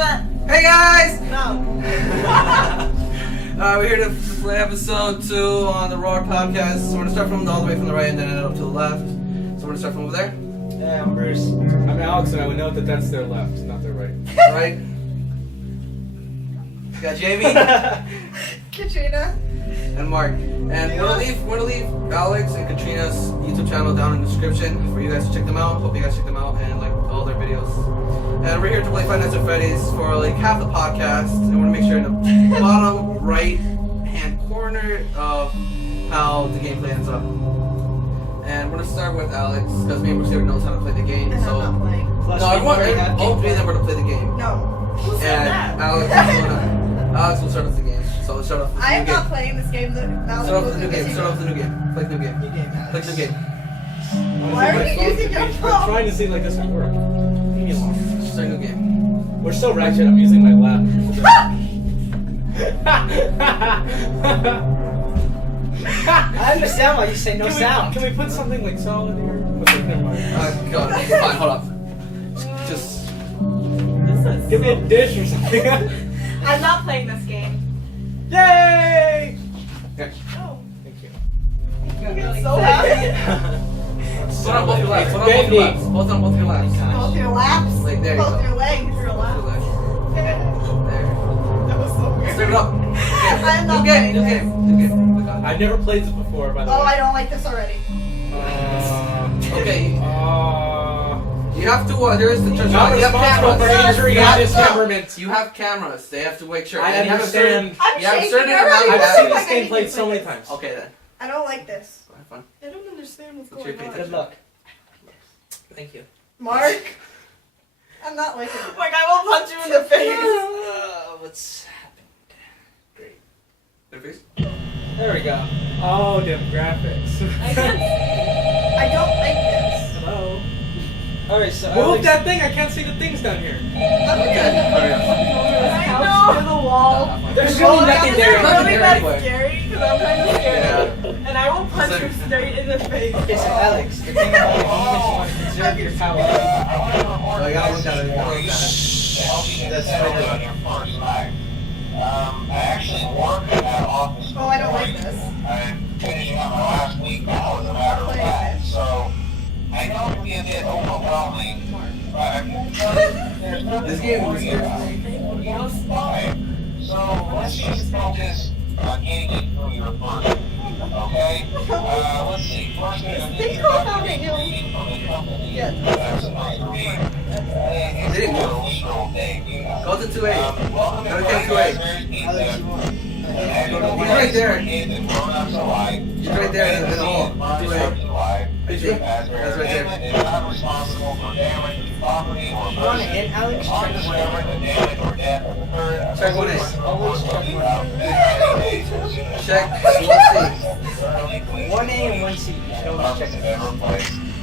Hey guys! No. We're here to play episode 2 on the Rwar Podcast. So we're gonna start from all the way from the right and then end up to the left. So we're gonna start from over there. Yeah, I'm Bruce. I'm Alex, and I would note that that's their left, not their right. Right? We got Jamie Katrina. and Mark. And we're gonna leave Alex and Katrina's YouTube channel down in the description for you guys to check them out. Hope you guys check them out and like all their videos. And we're here to play Five Nights at Freddy's for like half the podcast. And we're gonna make sure in the bottom right hand corner of how the gameplay ends up. And we're gonna start with Alex because me and Bruce knows how to play the game. And So I'm not playing. no, I want all three of them were to play the game. No. Who said And that? Alex will start with the game. So let's start off with the I am new not game. playing this game. Now Start off with the new game. Start off with the new game. Click new game. Click new game. Why are you using your I'm phone? trying to see like this would work. Leave me alone. Start new game. We're so ratchet, I'm using my lap. I understand why you say no sound. Can we put something like solid here? Okay, never mind. God, fine, hold on. Just Give me a dish or something. I'm not playing this game. Yay! okay. Oh. Thank you. I'm really So sad. Put on both your laps. Put on both your laps. Hold on both your laps. Both your laps. Like there you Both go. your legs. Both your legs. There. There. That was so weird. Step it up. I'm not New game. New playing game. New game. Oh my God. I've never played this before, by the Oh, way. I don't like this already. Okay. You have to. There is the. Not You have responsible for cameras. injury You and have- dismemberment. You have cameras. They have to make sure. I And you have a certain- understand. I'm You have a shaking certain already. amount of I've seen batteries. this game played so many times. Okay then. I don't like this. Have fun. I don't understand what's What's going your on. opinion? Good luck. Thank you. Mark. I'm not liking it. Like I will punch you in the face. What's happened? Great. Their face? There we go. Oh, demographics. I can't. I don't like this. Hello. Alright, so Move Alex, that thing! I can't see the things down here. I'm gonna I know. the wall. there's Oh, really my nothing God, there. this is Nothing Really there that anyway. scary because I'm kind of scared. Yeah. And I will punch you straight in the face. Okay, so Alex, the thing about the game is you want to conserve your power. Oh, you gotta look at it. You gotta look at it. That's really I actually work at that office. Oh, I don't like this. I'm finishing up my last week now, as a matter of fact. So, I know it can be a bit overwhelming, but there's nothing This game to is worry scary. about. You're fine. So, let's just focus on getting it through your first. Okay? Let's see. First, there's an introductory reading from the company. Yes. That's supposed to be a legal thing. Go to 2A. Welcome Go to to 2A. Alex, you want... He's right there. He's right there in the hole. 2A. That's right there. Is not responsible for damage to property or You want to person. hit Alex? Upon discovering that damage or death occurred, Check 1A. Always check Check 1C. 1A and 1C. You don't want to check it.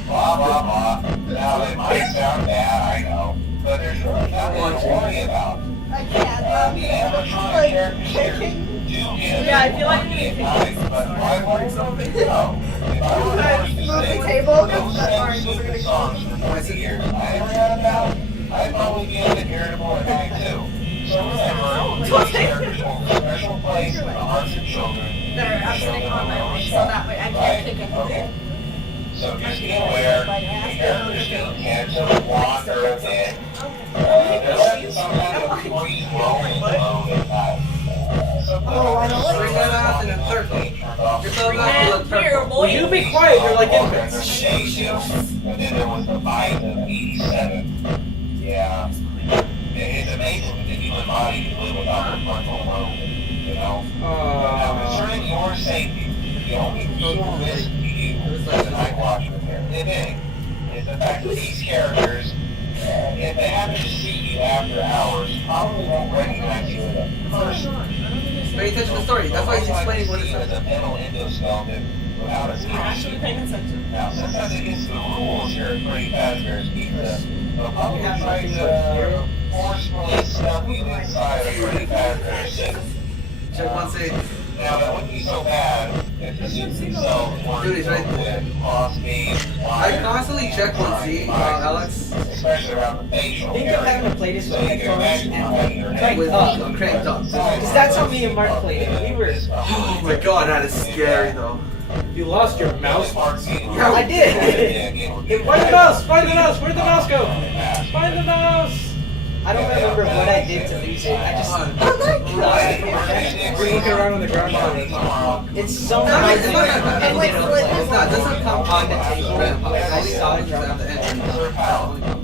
Blah, blah, blah. Now, it might sound bad, I know, but there's really nothing to worry about. I can't. The animatronic Like, characters here shaking. do get Yeah, I feel like I'm it, gonna take this. but why would something go? If I were Guys, forced to move sing the table. those That's same orange. We're stupid gonna songs for 20 years I never had about, I'd probably be a bit irritable at night too. So remember, these characters hold a special place in the hearts of children. There, I'm sitting on my own, so that way I can't take anything. So just be aware, the characters do tend to wander a bit. They'll sometimes freeze rolling alone at night. Oh, I don't like Bring that out in a circle. Get those out in a Man, here, circle. boy. Will you be quiet? You're like infants. And then there was the fight of 87. Yeah. It's amazing that the human body can live without the frontal lobe, you know? Now, concerning your safety, the only real risk to you as a night watchman here, if any, is the fact that these characters, if they happen to see you after hours, probably won't recognize you as a person. Pay attention to the story. That's why he's explaining what it as says. a mental endoskeleton without a I'm actually paying attention. Now, since that's against the rules here at Pretty Fazbear's Pizza, the public tries to forcefully stuff you inside a Pretty Fazbear's suit. Check 1C. Now, that wouldn't be so bad if Dude, he's right there. I constantly check 1C, Alex. Especially around the facial Think of having to play this with headphones and cranked With up. cranked up. Because that's how me and Mark played it. We were. Oh my god, that is scary though. You lost your mouse. Yeah, I did. Find the mouse! Find the mouse! Where'd the mouse go? Find the mouse! I don't remember what I did to lose it. I just. We're looking around on the ground. It's so nice. It's not. It doesn't come on the table. I only saw it at the end.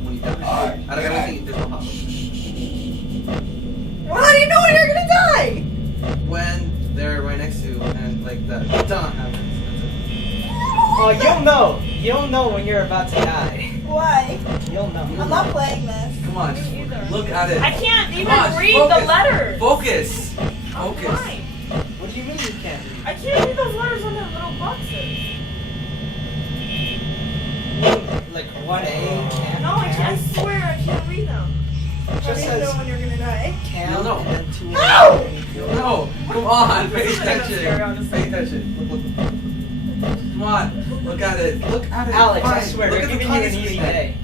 When you die. Out of everything, there's no pop. Well, how do you know when you're gonna die? When they're right next to you and like that done happens. Oh, you'll know. You'll know when you're about to die. Why? You'll know. I'm not playing this. Come on, just look at it. I can't even Come on, read focus. the letters. Focus. I'm Focus. fine. What do you mean you can't read? I can't read those letters on the little boxes. Like 1A, can. No, I swear I can't read them. How do Just you know says when you're gonna die? can You'll know. and then 2A. No! No, come on, pay This isn't even scary, attention. honestly. Pay attention. Look. Come on, look at it. Look at it. Alex, I Fine. swear, Look they're at the giving you an context easy of that. day.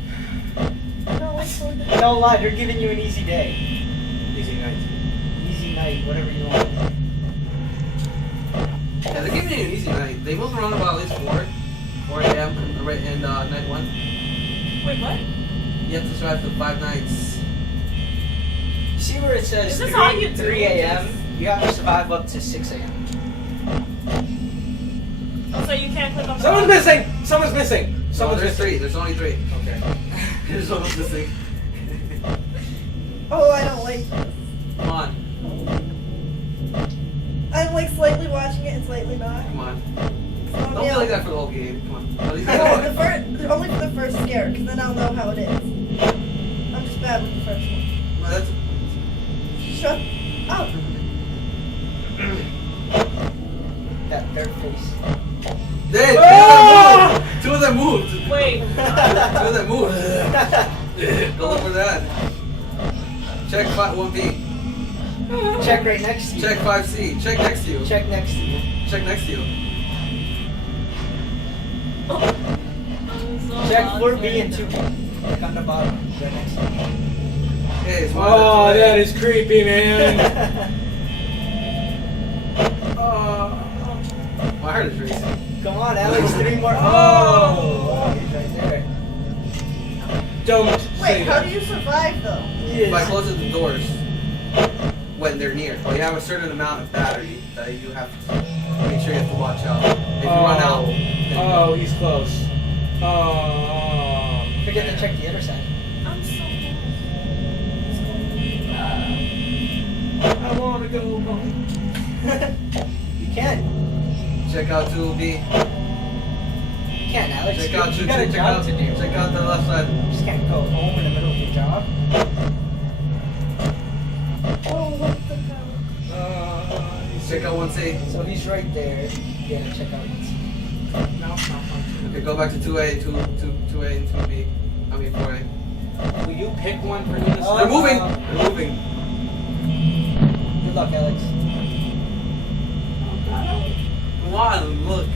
No, it's so good. No lie, they're giving you an easy day. Easy night. Easy night, whatever you want. Yeah, they're giving you an easy night. They move around about at least 4 a.m. right in night 1. Wait, what? You have to survive for 5 nights. See where it says Is this 3, how you do 3 a.m.? this? You have to survive up to 6 a.m. Oh, so you can't click on the Someone's box? missing! Someone's missing! No, Someone's there's missing. 3. There's only 3. Okay. There's someone's missing. Oh, I don't like this. Come on. I'm like slightly watching it and slightly not. Come on. So, Don't yeah. be like that for the whole game. Come on. At least No, get the one. first, only for the first scare, because then I'll know how it is. I'm just bad with the first one. No, that's. Shut up. That third face. Hey, Ah! 2 of them moved. 2 of them moved. Wait. Two of them moved. Go look for that. Check 1B. Check right next to you. Check 5C. Check next to you. Check next to you. Check next to you. I'm so Check lost 4B right and now. 2B. Like on the bottom. Right next to you. Hey, it's Oh, that is creepy, man. My heart is racing. Come on, Alex, 3 more. Oh. Oh, he's right there. Don't Wait, say how that. do you survive though? By closing the doors when they're near. But you have a certain amount of battery that you have to make sure you have to watch out. If you run out, then Oh, he's close. Oh. Forget to check the other side. I'm so I want to go home. You can. check out 2B. You can, Alex. Check out You got a job to do. Check out the left side. You just can't go home in the middle of your job. Oh, what the hell? Check out 1C. So he's right there. You gotta check out his. No. Okay, go back to 2A, 2A and 2B. I mean 4A. Will you pick one for me this Oh, They're time? moving. no. They're moving. Good luck, Alex. Come on, look.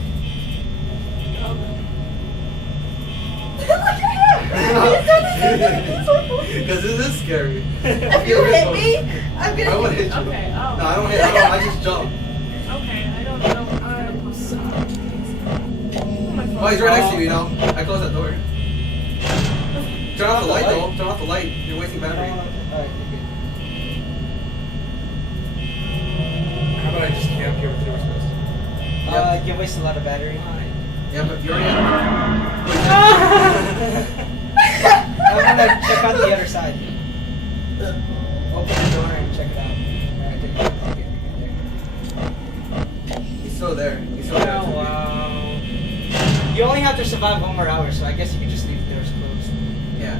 Because this is scary. If you hit me, I'm gonna I would hit hit you. Okay, oh. No, I don't hit. I just jump. Okay, I don't know. I'm so Oh, he's right next to you, you know. I closed that door. Turn off the light, though. Turn off the light. You're wasting battery. Alright, How about I just camp here with the doors closed? you waste a lot of battery. Yeah, but you're in. I'm gonna check out the other side. Open the door and check it out. Alright, take it. He's still there. He's still there. Oh, wow. You only have to survive 1 more hour, so I guess you can just leave the doors closed. Yeah.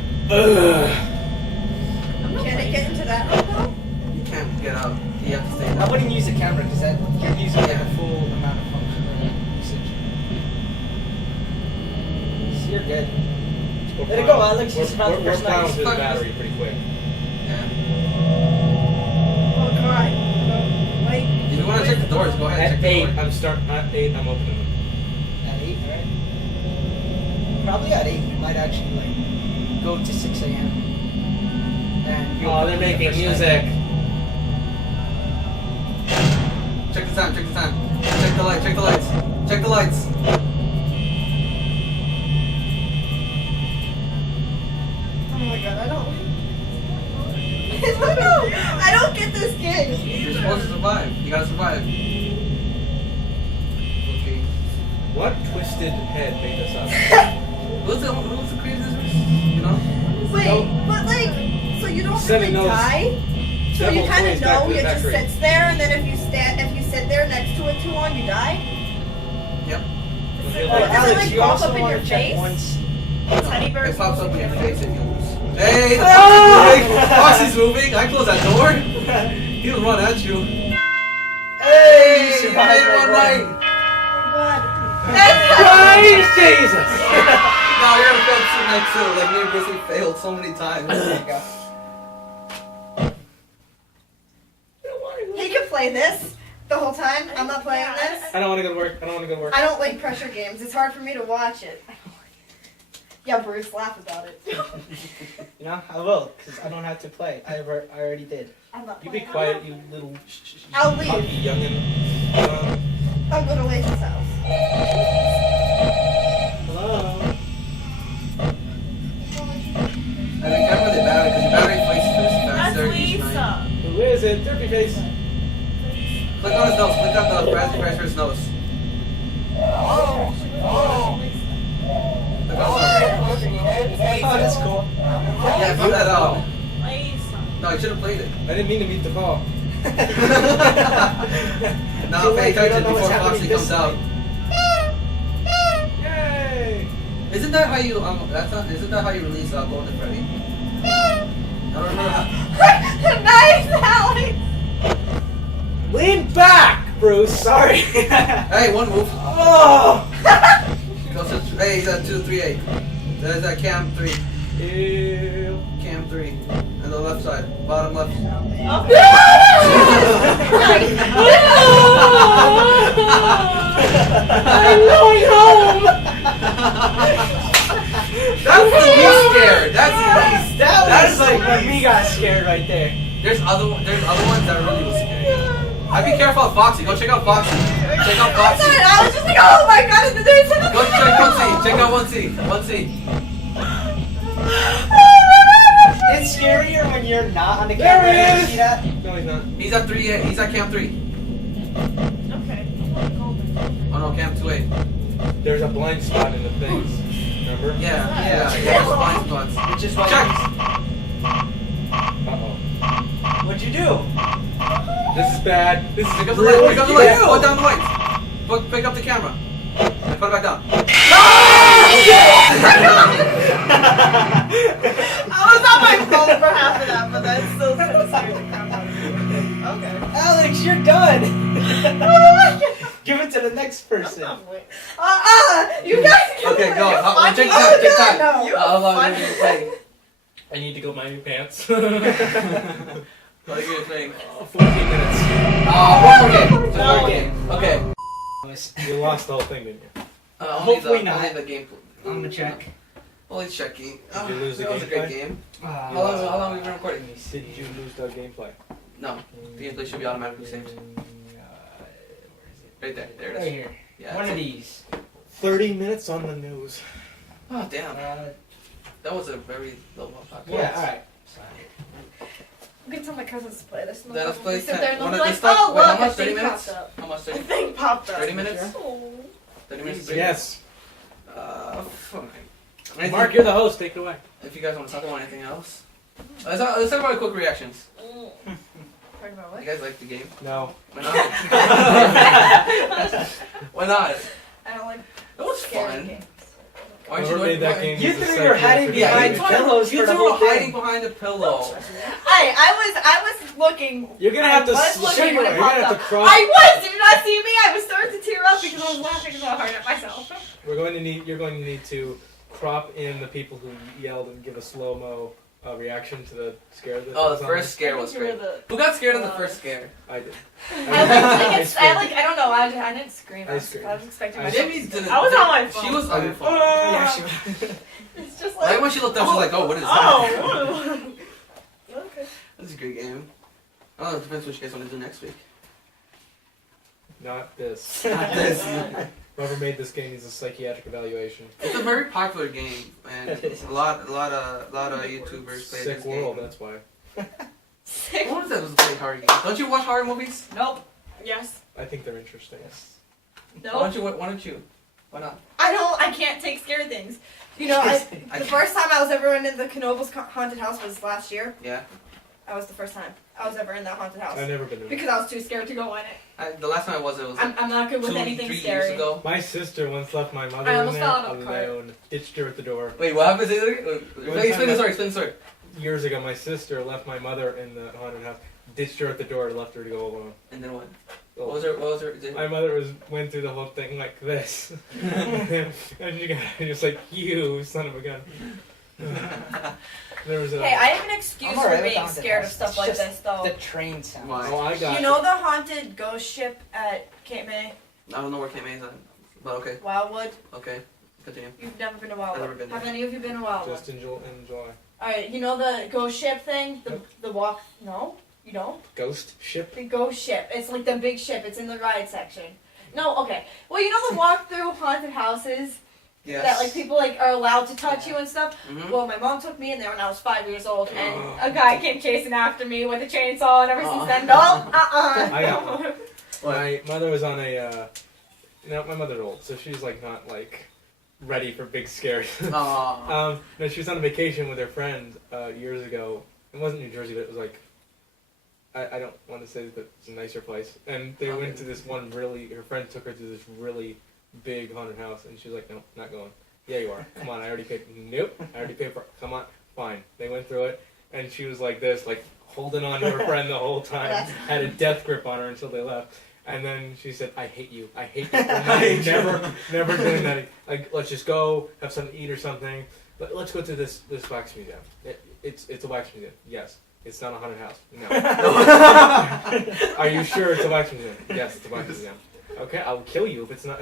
Can I get into that room though? You can't get out. You have to stay I there. wouldn't use the camera because you're using like a full amount of function usage. So you're good. Let it go, Alex. You survived the We're first down night. to the battery pretty quick. Yeah. Oh god. Wait. If you want to check the doors, go ahead and check 8. I'm starting at 8. I'm opening them. At 8, alright. Probably at 8 we might actually like go to 6 a.m. And Oh, they're making music. Check the time, check the time. Check the light, check the lights. Check the lights. Oh my god, I don't. No, I don't get this game. You're supposed to survive. You gotta survive. Okay. What twisted head made us up? What's the craziest? You know? Wait, Nope. but like, so you don't Sending really those die? So you devil kind of toys back know to the it just factory. sits there, and then if you sit there next to it too long, you die? Yep. Does Or it does like- it Alex, like you pop also up in want your to check face? once. Teddy bear. It pops up in your face and you lose. Hey, the Ah! Foxy's moving. I closed that door. He'll run at you. Hey, you Hey, survived one that right. one. Praise Jesus! No, you're gonna fail tonight too. Like me and Bruce, we failed so many times. He can play this the whole time. I'm not playing this. I don't want to go to work. I don't want to go to work. I don't like pressure games. It's hard for me to watch it. Yeah, Bruce, laugh about it. You know, I will, because I don't have to play. I already did. I'm not You be playing. quiet, you little I'll leave. cocky youngin. I'll go to Lace's house. Hello. And the camera, the battery, because the battery plays this faster That's each Lisa. night. Who is it? Derpy face. Click on his nose. Click on the raspberry price for his nose. Click on Oh, that's cool. Yeah, put that out. Lisa. No, you should have played it. I didn't mean to meet the call. Now Too pay late, you don't attention know what's before happening Foxy this comes out. Yay! Isn't that how you isn't that how you release Golden Freddy? I don't remember how. Nice, Alex. Lean back, Bruce. Sorry. Hey, one move. Oh. Hey, he's at 238. There's that cam 3. Ew. Cam 3. And the left side. Bottom left. I'm going home. That's the least scared. That's the least. That was like when we got scared right there. There's other ones that really will scare you. I'd be careful of Foxy. Go check out Foxy. Check out Foxy. I was just like, oh my god, there's a Go check 1C. Check out 1C. 1C. It's scarier when you're not on the There camera. he You is. see that? No, he's not. He's at 3. He's at cam 3. Okay. Oh no, cam 2A. There's a blind spot in the things. Remember? Yeah. There's blind spots. Which is why. Check. Uh-oh. What'd you do? This is bad. This is Pick up the light. Pick up the light. Yeah. Put down the lights. Pick up the camera. And put it back down. I was on my phone for half of that, but that's still kind of scared the crap out of me. Okay. Alex, you're done. Give it to the next person. You guys can Okay, go. funny. Check Oh, time. Check God, time. no. How long are you play? I need to go buy new pants. What are you playing? 14 minutes. One more game. Just No. one more game. Okay. You lost the whole thing, didn't you? Hopefully not. Only the game. I'm gonna check. Only checking. Did you lose the That was a great gameplay? game. Uh, How long have we been recording? Did you lose the gameplay? No. The gameplay should be automatically saved. Where is it? Right there. There it Right is. here. Yeah. One of these. 30 minutes on the news. Oh damn. That was a very low podcast. Yeah, alright. I'm gonna tell my cousins to play this. Then let's play Sit there and they'll be Wanna like, start- oh, wait, how look, much? a 30 thing minutes? popped up. How much? A 30, thing popped up. 30 minutes? Oh. 30 minutes? Yes. Fine. Mark, you're the host. Take it away. If you guys want to talk about anything else. Let's talk about quick reactions. Mm. Talking about You what? guys like the game? No. Why not? Why not? I don't like It was scary fun. games. Why didn't Whoever made that game You is three the were psycho hiding for Yeah, behind the you game. pillows you for the two whole were hiding thing. behind a pillow. I was looking. You're gonna have to I was show looking you. when You're it gonna popped have to up. cross. I was. Did you not see me? I was starting to tear up because I was laughing so hard at myself. You're going to need to crop in the people who yelled and give a slow mo reaction to the scare. That Oh, was the on? first scare was You were great. the- Who got scared on the first scare? I did. I don't know. I didn't scream. I I screamed. was expecting my Jamie didn't. I was on my phone. She was on her phone. Yeah, she was. It's just Like like. when she looked up, she was like, "Oh, what is that?" Oh. Okay. That's a great game. I don't know. It depends what you guys want to do next week. Not this. Not this. Whoever made this game needs a psychiatric evaluation. It's a very popular game, and a lot of YouTubers play Sick this world, game. that's why. Sick. What was that? Was a pretty horror game. Don't you watch horror movies? Nope. Yes. I think they're interesting. Why No. don't you? Why don't you? Why not? I can't take scary things. You know, the first time I was ever in the Knoebels haunted house was last year. Yeah. That was the first time I was ever in that haunted house. I've never been in. Because I was too scared to go in it. The last time I was, it was like I'm not good with 2-3 anything years scary. ago. My sister once left my mother I in almost there fell out of a cart. alone, ditched her at the door. Wait, what happened? Explain the story. Explain the story. Years ago, my sister left my mother in the haunted house, ditched her at the door, and left her to go alone. And then what? Oh. What was her? My mother went through the whole thing like this, and she got just like, "You son of a gun." There was a. Hey, I have an excuse I'm for alright with being haunted scared of house. stuff It's like just this, though. The train sound. Why? Oh, I got. You know the haunted ghost ship at Cape May, I don't know where K-May's at, but okay, Wildwood? okay, continue. You've never been to I've Wildwood. never been there. Have any of you been to Wildwood? Just in July. Alright, you know the ghost ship thing? Nope. The walk? No? You don't? Ghost ship. The ghost ship. It's like the big ship. It's in the ride section. No, okay. Well, you know the walk through haunted houses Yes. that like people like are allowed to touch you and stuff? Mhm. Well, my mom took me in there when I was 5 years old, and a guy came chasing after me with a chainsaw, and ever since then, no, I got one. My mother was on a. My mother's old, so she's like not like ready for big scares. Aw. No, she was on a vacation with her friend years ago. It wasn't New Jersey, but it was like I don't want to say that it's a nicer place. And they went to this one really. Her friend took her to this really big haunted house, and she was like, "No, not going." "Yeah, you are. Come on, I already paid." "Nope, I already paid for it." "Come on, fine." They went through it, and she was like this, like holding on to her friend the whole time, had a death grip on her until they left. And then she said, "I hate you. I hate you. never doing that. Like, let's just go have something to eat or something. But let's go to this wax museum. It's a wax museum. Yes. It's not a haunted house. No. Are you sure it's a wax museum? Yes, it's a wax museum. Okay, I'll kill you if it's not.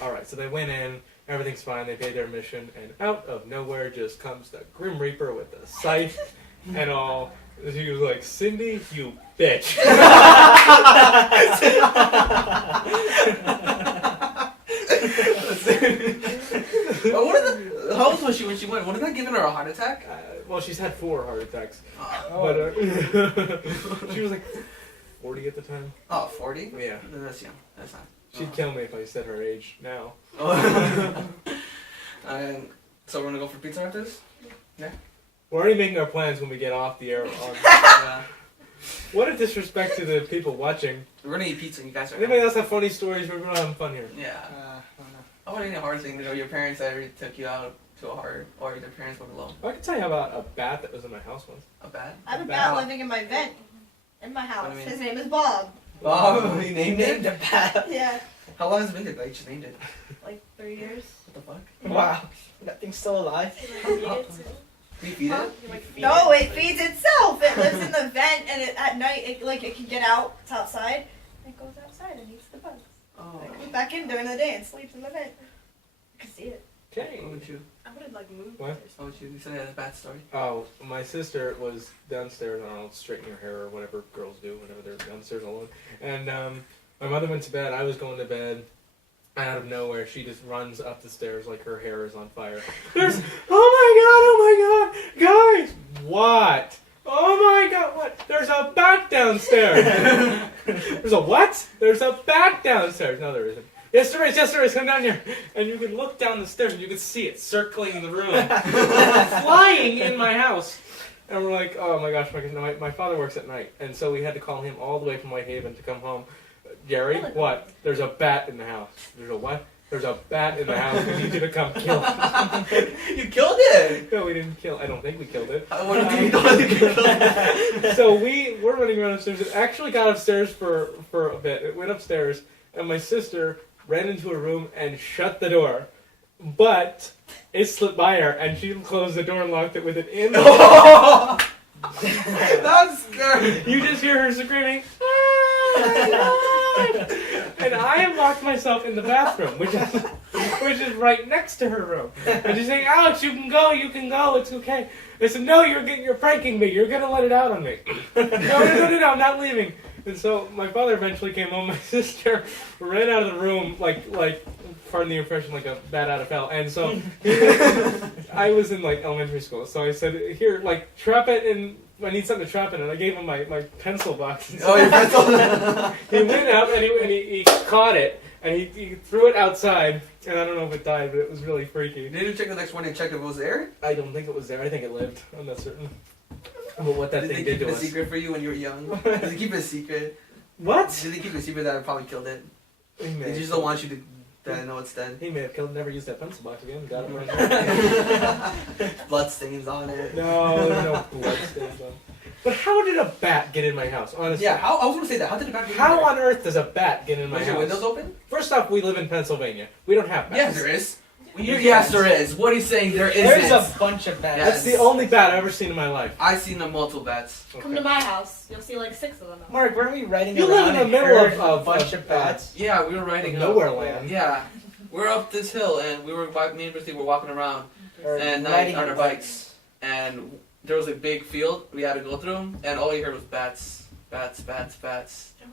All right." So they went in. Everything's fine. They paid their admission, and out of nowhere just comes the Grim Reaper with the scythe and all. She was like, "Cindy, you bitch." How old was she when she went? Wasn't that giving her a heart attack? Well, she's had 4 heart attacks, Oh, but she was like 40 at the time. 40? Yeah, No, that's young. That's not. she'd kill me if I said her age now. And so we're gonna go for pizza after this? We're already making our plans when we get off the air. Yeah. What a disrespect to the people watching. We're gonna eat pizza and you guys are Anybody else have funny stories? We're not having fun here. Yeah. I don't know. I want any hard thing to know your parents ever took you out to a hard, or your parents went alone. I can tell you about a bat that was in my house once. A bad? I have a Wow. bat living in my vent, in my What house. do you mean? His name is Bob. Oh, you named it? The bat. Yeah, How long has it been there? Like, you just named it. like 3 years. What the fuck? Wow. That thing's still alive. Do you feed Huh? it? No, it feeds itself. It lives in the vent, and at night, it can get out. It's outside. It goes outside and eats the bugs. Oh. It comes back in during the day and sleeps in the vent. You can see it. Okay. What would you? I would have like moved. What? What would you? You said it had a bad story. Oh, my sister was downstairs, I don't know, straightening her hair or whatever girls do whenever they're downstairs alone. And my mother went to bed, I was going to bed, and out of nowhere, she just runs up the stairs like her hair is on fire. There's, oh my god, guys! What? Oh my god, what? There's a bat downstairs! There's a what? There's a bat downstairs! No, there isn't. Yes, there is, come down here. And you can look down the stairs and you can see it circling the room. Flying in my house. And we're like, oh my gosh, my father works at night. And so we had to call him all the way from Whitehaven to come home. Jerry, what? There's a bat in the house. There's a what? There's a bat in the house. We need you to come kill it. You killed it! No, we didn't kill it. I don't think we killed it. What do you don't think you killed it? So we're running around upstairs. It actually got upstairs for a bit. It went upstairs. And my sister ran into a room and shut the door. but it slipped by her, and she closed the door and locked it with it in. That's scary. You just hear her screaming, "Ah, my God!" And I have locked myself in the bathroom, which is right next to her room. And she's saying, "Alex, you can go, it's okay." I said, "No, you're pranking me. You're gonna let it out on me." No, I'm not leaving. And so my father eventually came home. My sister ran out of the room like pardon the impression, like a bat out of hell. And so I was in like elementary school, so I said, "Here, like trap it in. I need something to trap it in." And I gave him my pencil box. Oh, your pencil. He went up and he caught it and he threw it outside. And I don't know if it died, but it was really freaky. Did you check the next morning and check if it was there? I don't think it was there. I think it lived. I'm not certain. But what that thing did to us. Did they keep it a secret for you when you were young? Did they keep it a secret? What? Did they keep it a secret that I probably killed it? He may They just don't want you to know it's dead. He may have killed. Never used that pencil box again. Got it right now. Blood stains on it. No, no blood stains on it. But how did a bat get in my house? Honestly. Yeah, I was gonna say that. How did the bat get in How there? on earth does a bat get in my Was house? your windows open? First off, we live in Pennsylvania. We don't have bats. Yes, there is. Yes, there is. What are you saying? There isn't. There's a bunch of bats. That's the only bat I've ever seen in my life. I've seen multiple bats. Come to my house. You'll see like 6 of them. Mark, weren't we riding You around live in the and middle heard of a bunch of bats? Yeah, we were riding Nowhere up. land. Yeah, we're up this hill and me and Christy were walking around Or and riding on our bikes, and there was a big field we had to go through, and all you heard was bats. I'm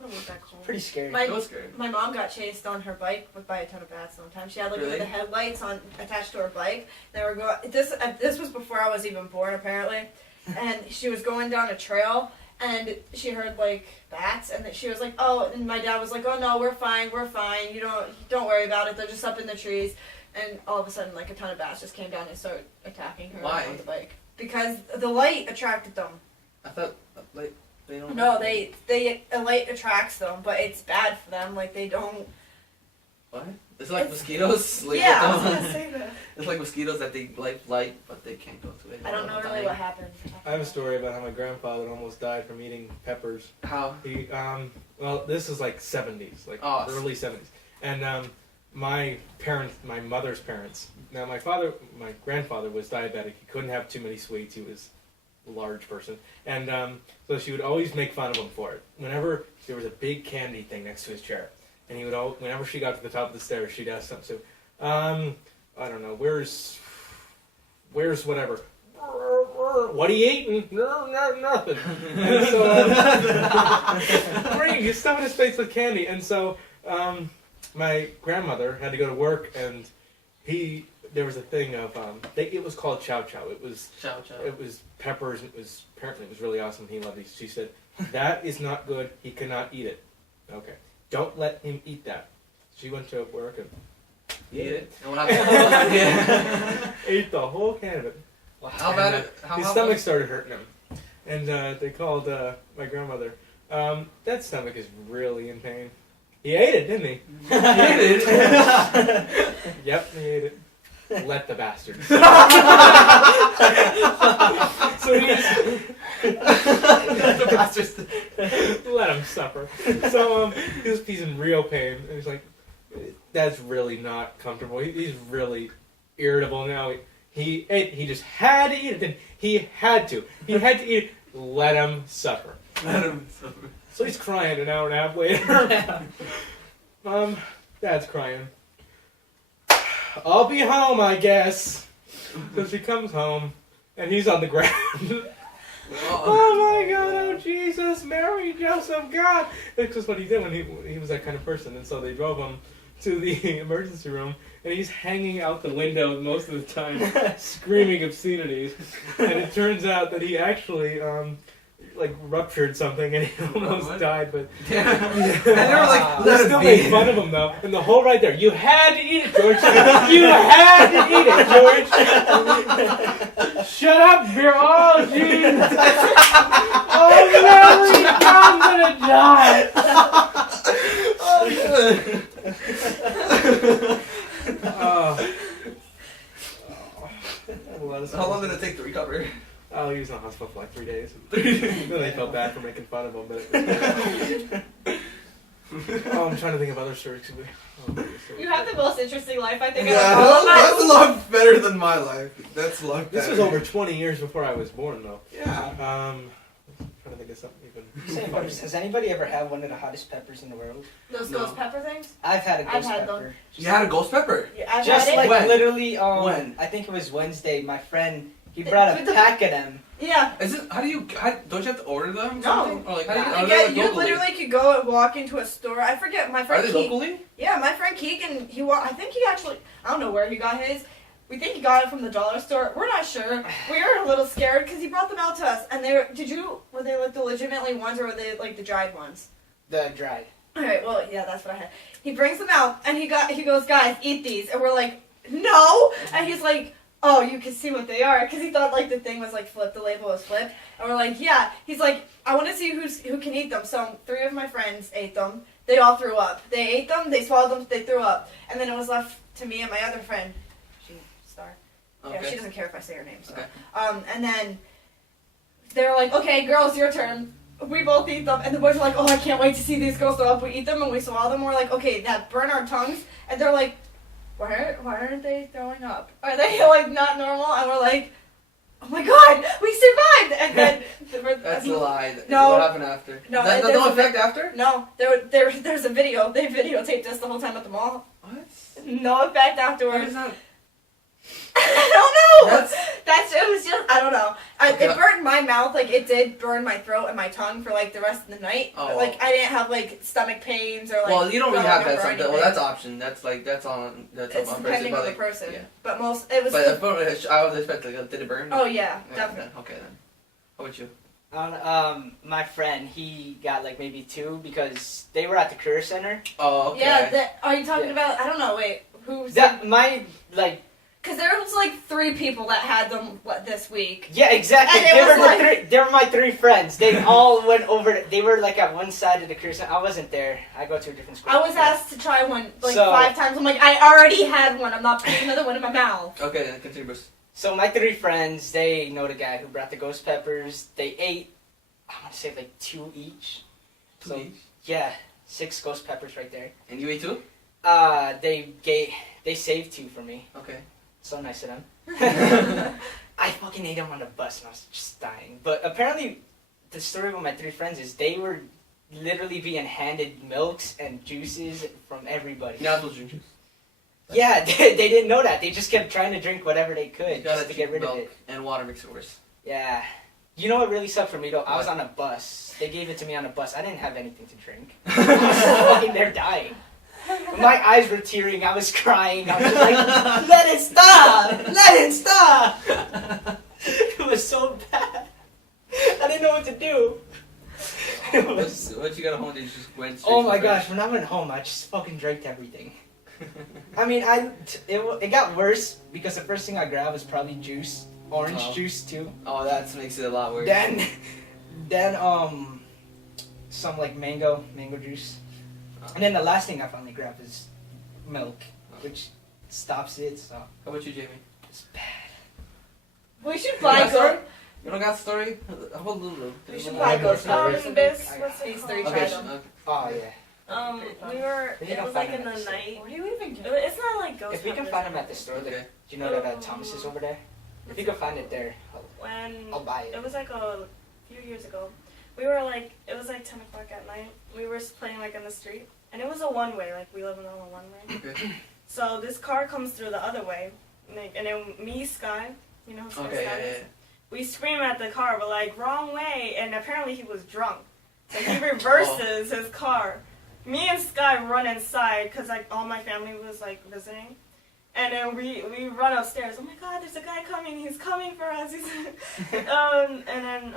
gonna move back home. Pretty scary. It was scary. My mom got chased on her bike by a ton of bats one time. She had like Really? the headlights on attached to her bike. They were going. This was before I was even born apparently, and she was going down a trail and she heard like bats, and she was like, "Oh," and my dad was like, "Oh no, we're fine. You don't worry about it. They're just up in the trees." And all of a sudden, like a ton of bats just came down and started attacking her Why? on the bike because the light attracted them. I thought like they don't. No, the light attracts them, but it's bad for them. Like they don't. What? It's like mosquitoes. Like, Yeah, I was gonna say that. It's like mosquitoes that they like light, but they can't go to it. I don't know really what happened. I have a story about how my grandfather almost died from eating peppers. How? He, well, this is like 70s, like early 70s. And my mother's parents. Now my grandfather was diabetic. He couldn't have too many sweets. He was a large person, and so she would always make fun of him for it. Whenever there was a big candy thing next to his chair, and he would whenever she got to the top of the stairs, she'd ask something. So, I don't know, where's whatever. What are you eating? No, nothing. And so, he's stuffing his face with candy, and so my grandmother had to go to work, and there was a thing of it was called chow chow. It was Chow chow. It was peppers. And apparently it was really awesome. He loved these. She said, "That is not good. He cannot eat it." Okay, don't let him eat that. She went to work and Eat it. And what happened? Yeah. ate the whole can of it. Well, how bad? His stomach started hurting him, and they called my grandmother. That stomach is really in pain. He ate it, didn't he? He ate it. Yep, he ate it. Let the bastard. So The bastards. let him suffer. So he's in real pain, and he's like, "That's really not comfortable." He's really irritable now. He just had to eat it, and he had to eat it. Let him suffer. Let him suffer. So he's crying an hour and a half later. Dad's crying. "I'll be home, I guess." So she comes home, and he's on the ground. Oh my God! Oh Jesus, Mary, Joseph, God! It's just what he did when he was that kind of person, and so they drove him to the emergency room, and he's hanging out the window most of the time, screaming obscenities. And it turns out that he actually ruptured something, and he almost died. But And they were like, they let still it made be. fun of him though, and the whole right there. You had to eat it, George. You had to eat it, George. Shut up, you're all Jesus. Oh Mary, I'm gonna die. How long did it take to recover? Oh, he was in the hospital for like 3 days. Then they felt bad for making fun of him, but it was Oh, I'm trying to think of other stories. You have the most interesting life, I think. Yeah, out of all of that's a us. lot better than my life. That's a lot This better. was over 20 years before I was born, though. Yeah. I'm trying to think of something even. Same peppers. Has anybody ever had one of the hottest peppers in the world? Those No. ghost pepper things? I've had a I've ghost had pepper. them. You had a ghost pepper? Yeah, I've Just had like it. When? literally, When? I think it was Wednesday. My friend, he brought a With the- pack of them. Yeah. Is it? How do you? Don't you have to order them? or No. something? Or like, how do you? Nah. Are You, they get, like you locally? literally could go and walk into a store. I forget my Are friend they Keegan. locally? Yeah, my friend Keegan. I think he actually. I don't know where he got his. We think he got it from the dollar store. We're not sure. We were a little scared because he brought them out to us, and they were. Were they like the legitimately ones, or were they like the dried ones? The dried. All right. Well, yeah, that's what I had. He brings them out, and he goes, guys, eat these, and we're like, no, and he's like, oh, you can see what they are, because he thought like the thing was like flipped, the label was flipped, and we're like, yeah. He's like, I want to see who can eat them. So 3 of my friends ate them. They all threw up. They ate them, they swallowed them, they threw up, and then it was left to me and my other friend. Star. Yeah, Okay. she doesn't care if I say her name. So. Okay. And then they were like, okay, girls, your turn. We both eat them, and the boys were like, oh, I can't wait to see these girls throw up. We eat them, and we swallow them. We're like, okay, that burn our tongues, and they're like, why aren't they throwing up? Are they like not normal? And we're like, oh my god, we survived! And then That's a lie. No. What happened after? No, That there's no a- effect after? No, there's a video. They videotaped us the whole time at the mall. What? No effect What afterwards. is that? I don't know. That's It was just I don't know. Okay. It burned my mouth, like it did burn my throat and my tongue for like the rest of the night. Oh. But, like I didn't have like stomach pains or like. well, you don't really have that. or Something. Well, anything. that's option. That's on. That's It's on depending but, on the like, person. Yeah. But it was. But I was expecting. Did it burn? Oh yeah, Yeah, definitely. then, okay then. How about you? My friend, he got like maybe 2 because they were at the career center. Oh, okay. Yeah, are you talking Yeah. about? I don't know. Wait, who? That my like. Because there was like 3 people that had them this week. Yeah, exactly. And it They was were, like- they were my 3 friends. They all went over. They were like at one side of the career center. I wasn't there. I go to a different school. I was asked to try one like So- 5 times. I'm like, I already had one. I'm not putting another one in my mouth. Okay, then continue, Bruce. So my 3 friends, they know the guy who brought the ghost peppers. They ate, I want to say like 2 each. So yeah, 6 ghost peppers right there. And you ate too? They saved 2 for me. Okay. So nice of them. I fucking ate them on the bus and I was just dying. But apparently, the story with my 3 friends is they were literally being handed milks and juices from everybody. You're not supposed to drink juice. Yeah, they didn't know that. They just kept trying to drink whatever they You could gotta just to get drink rid of milk it. and water makes it worse. Yeah. You know what really sucked for me though? I was What? on a bus. They gave it to me on a bus. I didn't have anything to drink. I was fucking there dying. My eyes were tearing. I was crying. I was just like, let it stop! Let it stop! It was so bad. I didn't know what to do. It was... What you got home? Did you just went straight Oh to my the gosh, when I went home, I just fucking drank everything. I mean, it got worse because the first thing I grabbed was probably juice. Orange Oh. juice too. Oh, that makes it a lot worse. Then some like mango juice. And then the last thing I finally grabbed is milk, which stops it, so How about you, Jamie? it's bad. We should You buy got a story? ghost. You don't got a story? How about Lulu? We should Lulu buy have more ghost stories? stories. This, I- what's it These called? 3 Okay, tried them. Oh yeah. We were, We it can was find like in them the at the night. Where do you even get It's not like ghost If we can peppers. find them at the store, Okay. do you know that Thomas is over there? If you can find it there, When I'll buy it. it was like a few years ago, we were like, it was like 10 o'clock at night. We were playing like in the street, and it was a one-way, like we live on a one-way. Okay. So this car comes through the other way, and then me, Sky, you know who Sky Okay, is? yeah. We scream at the car, but like wrong way, and apparently he was drunk. So he reverses his car. Me and Sky run inside because like all my family was like visiting, and then we run upstairs. Oh my God, there's a guy coming! He's coming for us! And then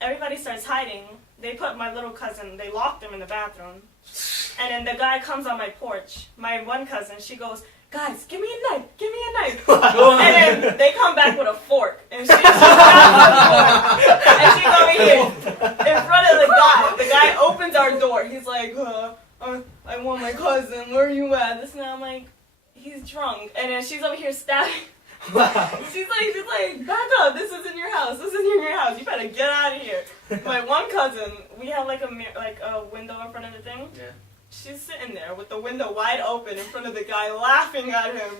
everybody starts hiding. They put my little cousin. They locked him in the bathroom, and then the guy comes on my porch. My one cousin, she goes, "Guys, give me a knife! Give me a knife!" And then they come back with a fork, and she grabs the fork, and she's over here in front of the guy. The guy opens our door. He's like, I want my cousin. Where are you at? This and that. I'm like, he's drunk. And then she's over here stabbing. Wow. She's like, back up. This isn't your house. This isn't your house. You better get out of here. My one cousin, we have like a window in front of the thing. Yeah. She's sitting there with the window wide open in front of the guy, laughing at him.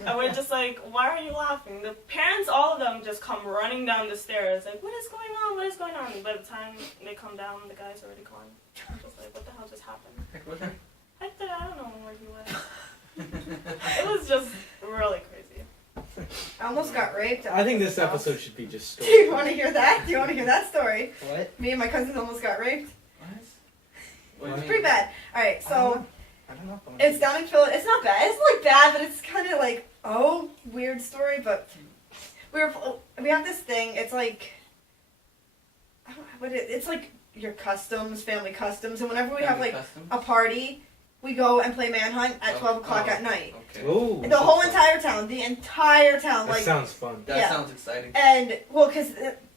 And we're just like, why are you laughing? The parents, all of them, just come running down the stairs, like, what is going on? What is going on? And by the time they come down, the guy's already gone. I'm just like, what the hell just happened? I don't know where he went. It was just really crazy. I almost got raped. I think this episode should be just Do stories. you want to hear that? Do you want to hear that story? What? Me and my cousins almost got raped. What do you It's mean? pretty bad. All right, so I don't know. it's down in Philly. It's not bad. It's like bad, but it's kind of like weird story. But we have this thing. It's like it's like your customs, family customs, and whenever we have like a party, we go and play manhunt at 12 o'clock at night. Okay. Ooh, The whole entire town, that like, sounds fun. That Yeah. sounds exciting. and well, because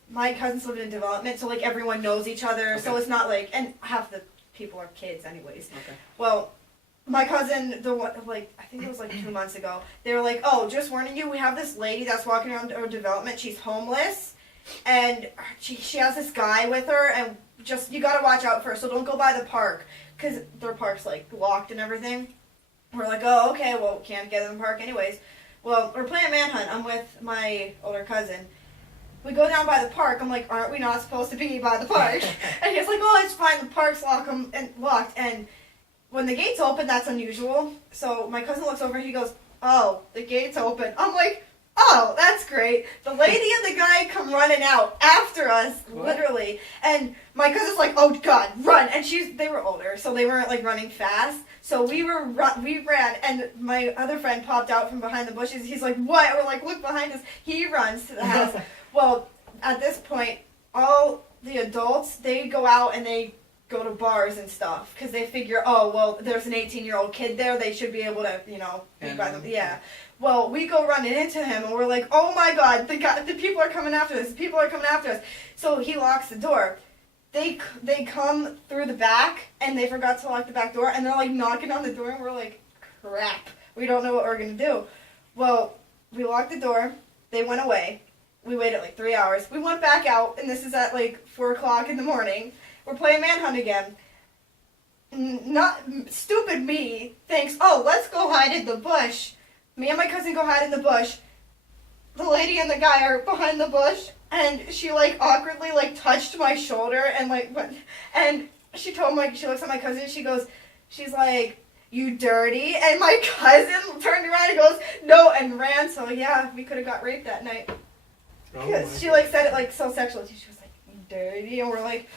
my cousins live in development, so like everyone knows each other, so Okay. it's not like, and half the people are kids anyways. Okay. Well, my cousin, the one, like, I think it was like 2 months ago, they were like, oh, just warning you, we have this lady that's walking around our development, she's homeless, and she has this guy with her, and just, you gotta watch out for her, so don't go by the park, because their park's like locked and everything. We're like, oh, okay, well, can't get in the park anyways. Well, we're playing manhunt, I'm with my older cousin. We go down by the park, I'm like, aren't we not supposed to be by the park? And he's like, oh, it's fine, the park's locked, and when the gates open, that's unusual. So my cousin looks over, he goes, oh, the gate's open. I'm like, oh, that's great. The lady and the guy come running out after us, literally. And my cousin's like, oh God, run. And they were older, so they weren't like running fast. So we ran, and my other friend popped out from behind the bushes. He's like, what? We're like, look behind us. He runs to the house. Well, at this point, all the adults, they go out and they go to bars and stuff because they figure, oh, well, there's an 18-year-old kid there. They should be able to, be by them. Yeah. Well, we go running into him, and we're like, oh, my God, the people are coming after us. The people are coming after us. So he locks the door. They come through the back, and they forgot to lock the back door, and they're, like, knocking on the door, and we're like, crap. We don't know what we're going to do. Well, we locked the door. They went away. We waited, like, 3 hours. We went back out, and this is at, like, 4 o'clock in the morning. We're playing manhunt again. Not stupid me thinks, oh, let's go hide in the bush. Me and my cousin go hide in the bush. The lady and the guy are behind the bush, and she like awkwardly like touched my shoulder and like went, and she looks at my cousin. She's like, you dirty, and my cousin turned around and goes, no, and ran. So yeah, we could have got raped that night. Because she like said it like so sexually. She was like, you dirty, and we're like.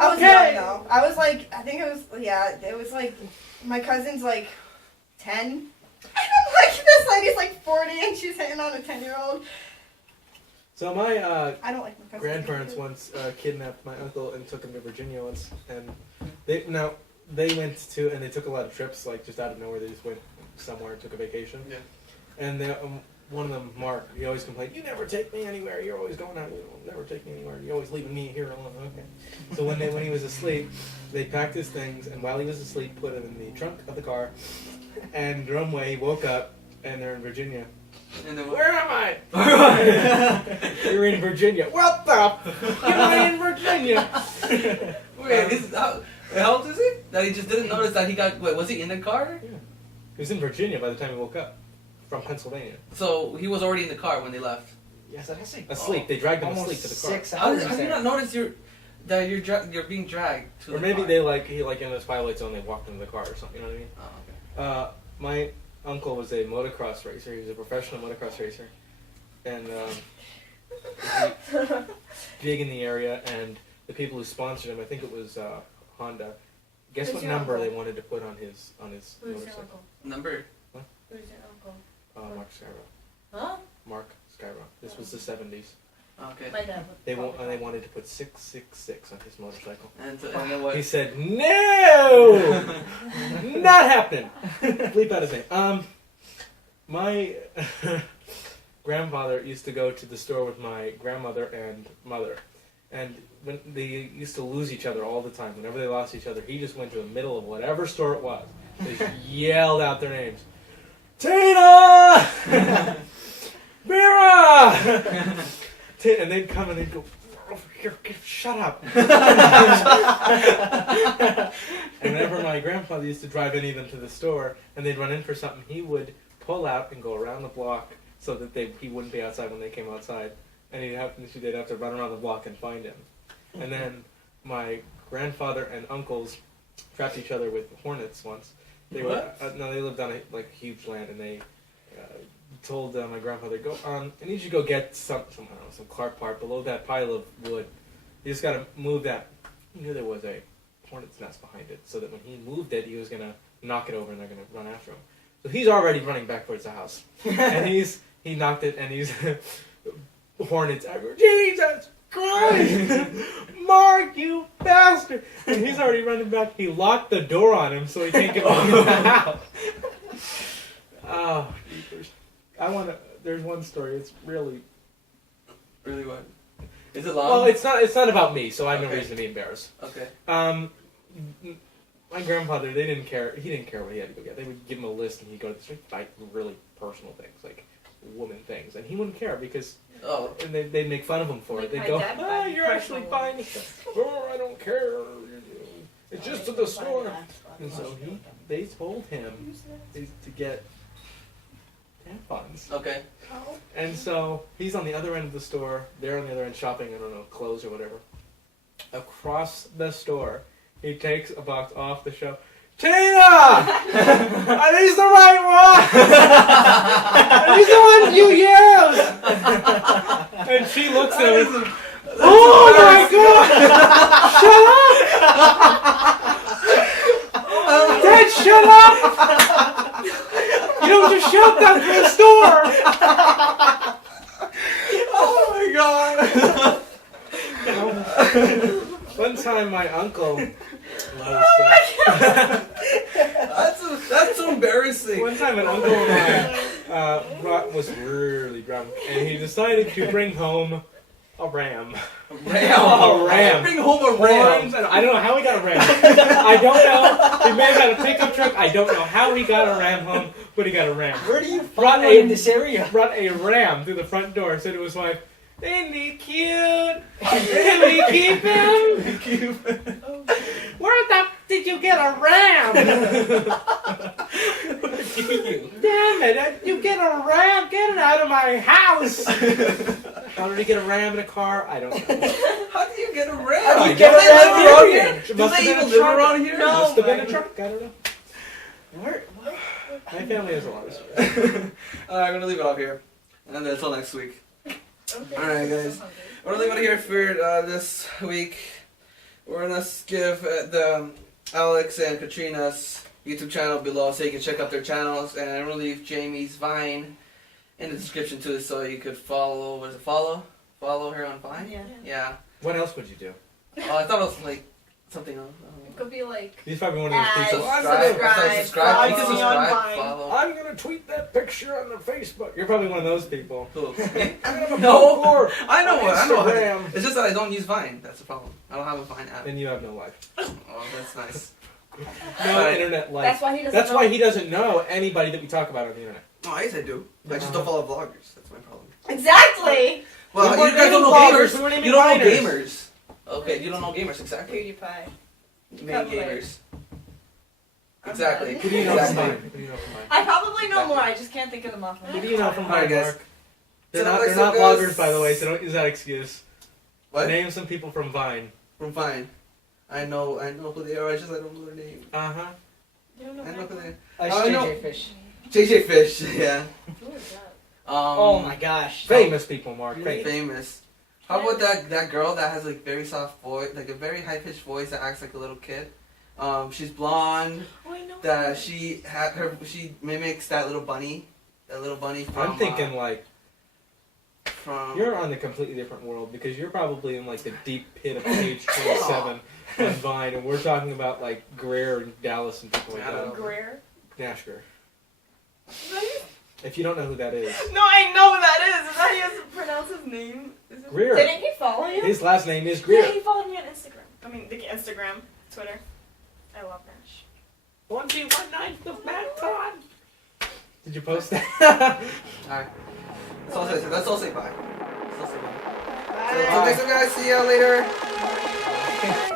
I was young though. I was like, I think it was like, my cousin's like 10. And I'm like, this lady's like 40 and she's hitting on a 10-year-old. So my I don't like my cousin. grandparents once kidnapped my uncle and took him to Virginia once, and they went to, and they took a lot of trips, like just out of nowhere. They just went somewhere and took a vacation. Yeah. And they, one of them, Mark, he always complained, you never take me anywhere, you're always going out, you never take me anywhere, you're always leaving me here alone. Okay. So when he was asleep, they packed his things, and while he was asleep, put him in the trunk of the car, and one way he woke up, and they're in Virginia. And then Where am I? You're in Virginia. What the? You're in Virginia. Wait, how old is he? That he just didn't notice that he got, was he in the car? Yeah. He was in Virginia by the time he woke up. From Pennsylvania. So he was already in the car when they left. Yes, asleep. They dragged him Almost asleep to the car. 6 How hours. did you not notice that you're being dragged to Or the maybe car? he in the twilight zone, they walked into the car or something. You know what I mean? Oh, okay. My uncle was a motocross racer. He was a professional motocross racer, and big in the area. And the people who sponsored him, I think it was Honda. Guess Who's what your number uncle? they wanted to put on his Who's your motorcycle? uncle? Number. Who's your uncle? Mark Skyrock. Huh? Mark Skyrock. This was the 70s. Okay. My dad. They wanted to put 666 on his motorcycle. And then what? He said, "No, not happening." Bleep out his name. My grandfather used to go to the store with my grandmother and mother, and when they used to lose each other all the time. Whenever they lost each other, he just went to the middle of whatever store it was. They just yelled out their names. Tina! Vera! And they'd come and they'd go, over here, shut up. And whenever my grandfather used to drive any of them to the store and they'd run in for something, he would pull out and go around the block so that he wouldn't be outside when they came outside. And they'd have to run around the block and find him. And then my grandfather and uncles trapped each other with hornets once. They lived on a huge land, and they told my grandfather, "Go on, I need you to go get some car part below that pile of wood. You just got to move that." He knew there was a hornet's nest behind it, so that when he moved it, he was gonna knock it over, and they're gonna run after him. So he's already running back towards the house, and he knocked it, and he's hornets everywhere. Jesus Christ, Mark, you bastard! And he's already running back. He locked the door on him so he can't get back in the house. Oh, jeepers. There's one story. It's really what? Is it long? well. It's not about me, so I have no reason to be embarrassed. Okay. My grandfather, they didn't care. He didn't care what he had to go get. They would give him a list, and he'd go to the street buy really personal things, like woman things, and he wouldn't care because. Oh. And they'd make fun of him for it. They'd go, "You're actually buying this stuff." "Oh, I don't care. It's just to the store." And so they told him to get tampons. Okay. And so he's on the other end of the store. They're on the other end shopping, I don't know, clothes or whatever. Across the store, he takes a box off the shelf. "Tina! Are these the right ones? Are these the ones you use?" And she looks at him. "Oh my God! Shut up! Dad, shut up! You don't just shut down for the store!" Oh my God! One time my uncle was... That's so embarrassing. One time an uncle of mine was really drunk, and he decided to bring home a ram. A ram. Bring home a ram. I don't know how he got a ram. I don't know. He may have had a pickup truck. I don't know how he got a ram home, but he got a ram. Where do you find one in this area? Brought a ram through the front door. Said to his wife, "Isn't he cute? Can we keep him? Where the did you get a ram?" "Damn it! You get a ram? Get it out of my house!" How did he get a ram in a car? I don't know. How do you get a ram? How do you get a ram around here? Do they even live around here? No. Must have been a truck. I don't know. What? My family has a lot of stories. Alright, I'm gonna leave it off here. And then until next week. Okay. Alright, guys. We're gonna leave it here for this week. We're gonna give the Alex and Katrina's YouTube channel below so you can check out their channels. And I'm gonna leave Jamie's Vine in the description too so you could follow. What is it? Follow her on Vine? Yeah. What else would you do? Oh, I thought it was like something else. It could be like. He's probably one of those people. Subscribe. You can follow me on subscribe. Vine. Follow. I'm gonna tweet that picture on the Facebook. You're probably one of those people. Who? No, I know what. Instagram. It's just that I don't use Vine. That's the problem. I don't have a Vine app. Then you have no life. Oh, that's nice. No Right. internet life. That's why he doesn't. That's know. why he doesn't know anybody that we talk about on the internet. No, I guess I do. I just don't follow vloggers. That's my problem. Exactly. Well, We you weren't guys don't know naming vloggers, gamers. we weren't naming You don't know minors. gamers. Okay, you don't know gamers exactly. PewDiePie. Main gamers. I'm Exactly. done. Who do you know from Exactly. mine? Who do you know from mine? I probably know more. I just can't think of them off my Who head. do you know from Alright, mine, guys. Mark? They're So, not guys, vloggers, by the way, so don't use that excuse. What? Name some people from Vine. From Vine. I know who they are. I don't know their name. Uh-huh. You don't know I know who they are. That's I know. JJ Fish. JJ Fish. Yeah. Who is that? Oh my gosh. Famous people, Mark. Really? Famous. How about that girl that has like very soft voice, like a very high pitched voice that acts like a little kid? She's blonde. Oh, I know. That she mimics that little bunny from. I'm thinking like from. you're on a completely different world because you're probably in like the deep pit of page 27 on Vine, and we're talking about like Greer and Dallas and people like I don't that. know. Greer. Nashger. If you don't know who that is, No, I know who that is. Is that how you have to pronounce his name? Is it? Greer. Didn't he follow you? His last name is Yeah, Greer. he followed me on Instagram. I mean, the Instagram, Twitter. I love Nash. 1G1 9th of Macton. Did you post that? Alright. Let's all say bye. Bye. So, next time, guys. See ya later.